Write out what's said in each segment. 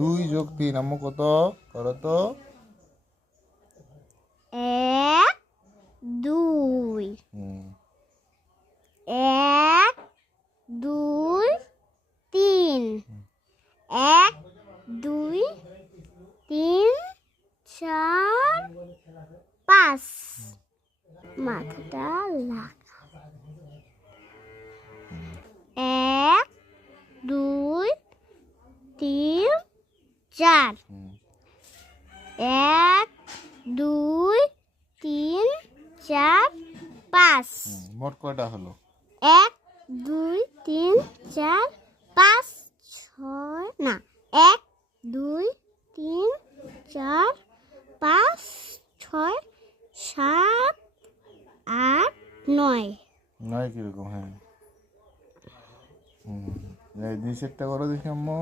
দুই যোগ তিন আম্মু কত? করো তো। এক দুই। হুম। এক দুই তিন। এক দুই তিন চার পাঁচ। মাথাটা লাগা। এক দুই তিন। চার। এক দুই তিন চার পাঁচ। মোট কয়টা হলো? এক দুই তিন চার পাঁচ ছয় না এক দুই তিন চার পাঁচ ছয় সাত আট নয়। নয় কীরকম হ্যাঁ। নিচেরটা করো দেখি আম্মু।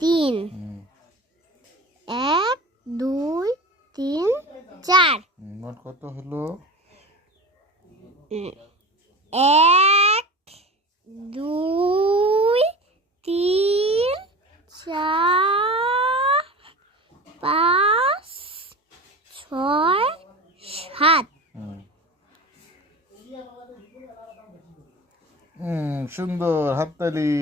তিন। এক দুই তিন চার। মোট কত হলো? এক দুই তিন চার পাঁচ ছয় সাত। সুন্দর হাততালি।